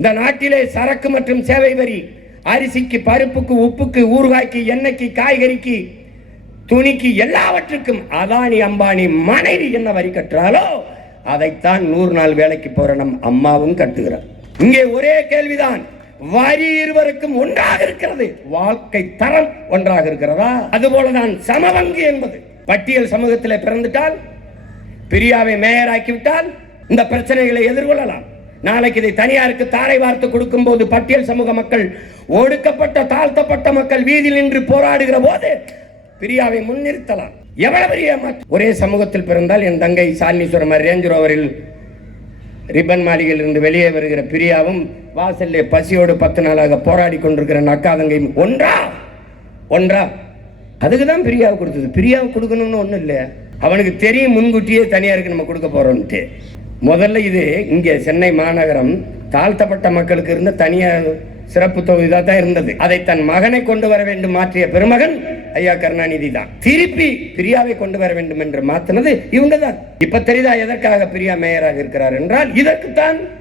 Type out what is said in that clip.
இந்த நாட்டிலே சரக்கு மற்றும் சேவை வரி, அரிசிக்கு, பருப்புக்கு, உப்புக்கு, ஊறுகாய்க்கு, எண்ணெய்க்கு, காய்கறிக்கு, துணிக்கு, எல்லாவற்றுக்கும் அதானி அம்பானி மனைவி என்ன வரி கட்டுறாலோ அதைத்தான் 100 நாள் வேலைக்கு போற நம் அம்மாவும் கட்டுகிறார். இங்கே ஒரே கேள்விதான், வரி இருவருக்கும் ஒன்றாக இருக்கிறது, வாழ்க்கை தரம் ஒன்றாக இருக்கிறதா? அதுபோலதான் சமபங்கு என்பது. பட்டியல் சமூகத்தில் பிறந்துட்டால், பிரியாவை மேயராக்கிவிட்டால் இந்த பிரச்சனைகளை எதிர்கொள்ளலாம். நாளைக்கு இதை தனியாருக்கு தாரை வார்த்து கொடுக்கும் போது பட்டியல் சமூக மக்கள், ஒடுக்கப்பட்ட தாழ்த்தப்பட்ட மக்கள் வீதியில் நின்று போராடுகிற போது பிரியாவை முன்னிறுத்தலாம். எவ்வளவு பெரிய ஒரே சமூகத்தில் பிறந்தால் என் தங்கை சாலினீஸ்வரம் ரேஞ்ச் ரோவரில் ரிப்பன் மாளிகையில் இருந்து வெளியே வருகிற பிரியாவும் வாசல்ல பசியோடு 10 நாளாக போராடி கொண்டிருக்கிற அக்கா தங்கையும் ஒன்றா அதுக்குதான் பிரியாவை கொடுத்தது. பிரியாவை கொடுக்கணும்னு ஒண்ணும் இல்லை, அவனுக்கு தெரியும் முன்கூட்டியே தனியாருக்கு நம்ம கொடுக்க போறோம்ட்டு. முதல்ல இது இங்கே சென்னை மாநகரம் தாழ்த்தப்பட்ட மக்களுக்கு இருந்த தனியார் சிறப்பு தொகுதிதான் தான் இருந்தது. அதை தன் மகனை கொண்டு வர வேண்டும் மாற்றிய பெருமகன் ஐயா கருணாநிதி தான். திருப்பி பிரியாவை கொண்டு வர வேண்டும் என்று மாற்றினது இவங்க தான். இப்ப தெரியுதா எதற்காக பிரியா மேயராக இருக்கிறார் என்றால் இதற்குத்தான்.